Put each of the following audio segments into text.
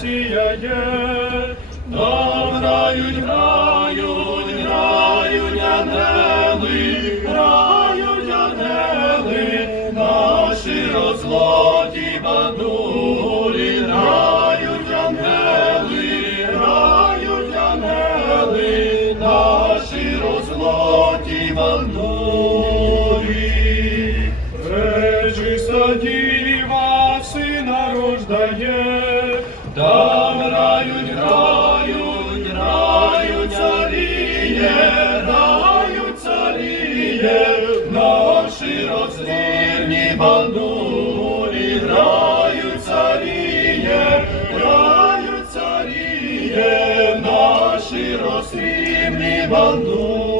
сіяє, там грають, грають, грають ангели, грають ангели, наші розлоті бандурі, грають ангели, грають ангели, наші розлоті бандурі. Царіє, грають царіє, наші розвірні бандурі, грають царіє, грають царіє, наші розстрімні бандурі.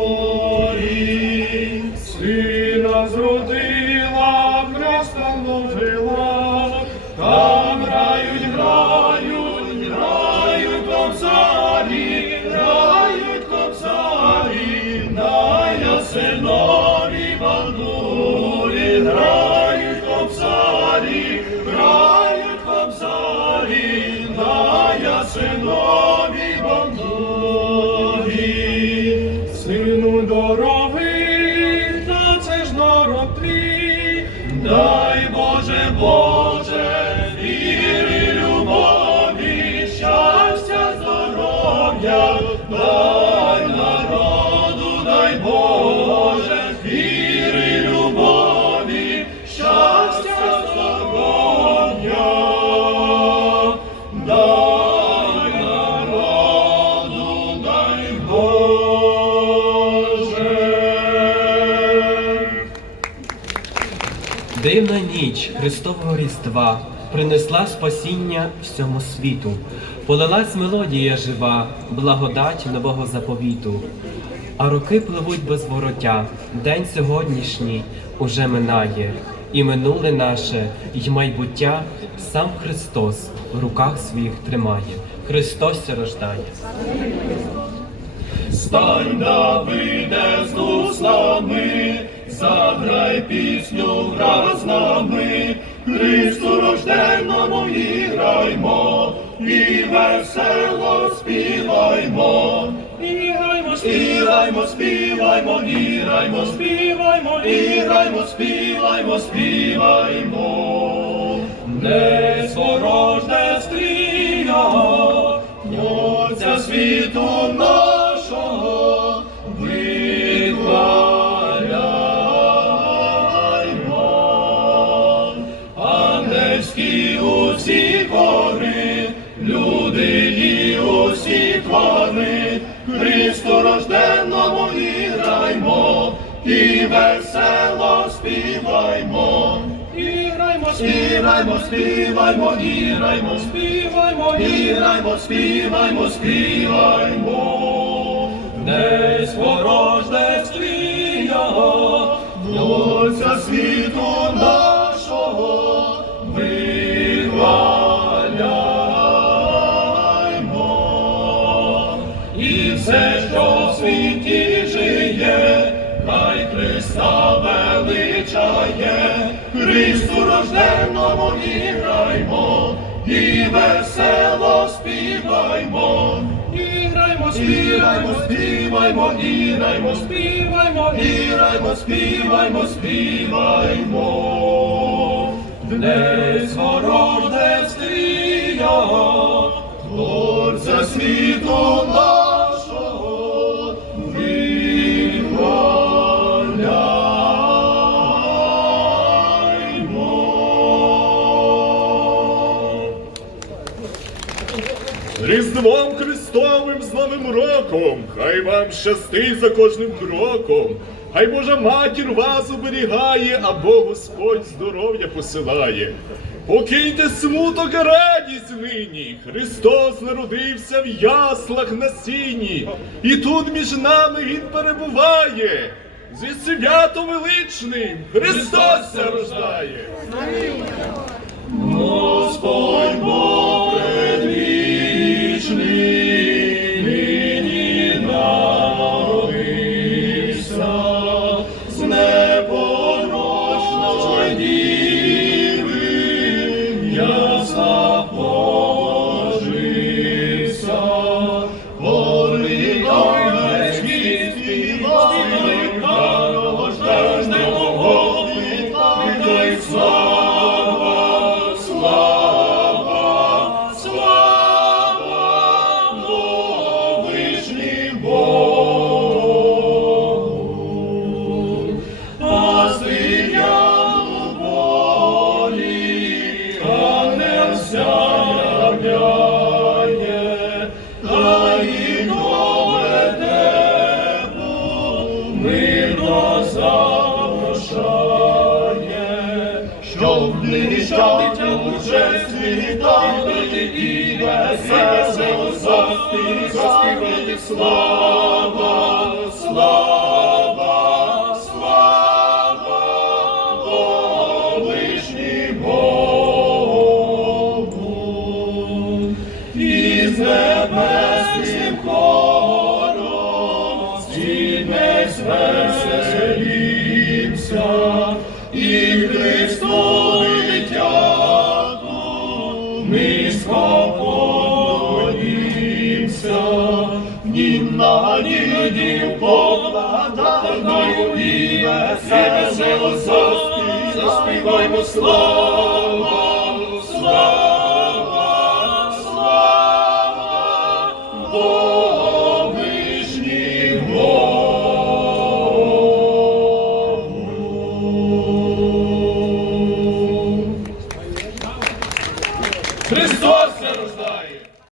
Дай Боже, Боже, віри, любові, щастя, здоров'я, Дивна ніч Христового Різдва принесла спасіння всьому світу. Полилась мелодія жива, благодать нового заповіту. А роки пливуть без вороття, день сьогоднішній уже минає, і минуле наше, й майбуття сам Христос в руках своїх тримає. Христос рождає. Стань, Давиде, з гуслами, заграй пісню враз нами, Христу рожденному іграймо, і весело співаймо. Іграймо, співаймо, співаймо, іграймо, співаймо, іграймо, співаймо, співаймо. Не Ангельські усі хори, люди і усі твори, Христу рожденному іграймо, і весело співаймо. Іграймо, співаймо, співаймо, іграймо, співаймо, іграймо, співаймо, співаймо. Десь ворожне що в світі жиє, хай Христа величає, Христу рожденному іграймо, і весело співаймо. Іграймо, співаймо, співаймо, іграймо, співаймо, іграймо, співаймо, співаймо. Днесь ворожне стрія, Творця світу нашого Різдвом Христовим з Новим роком, хай вам щастить за кожним кроком, хай Божа матір вас оберігає, а Бог Господь здоров'я посилає. Покиньте смуток і радість нині, Христос народився в яслах на сіні, і тут між нами Він перебуває. Зі святом величним Христос рождає. Господь Бог уже світати і весело заспівати, слава, слава, заспіваймо славу.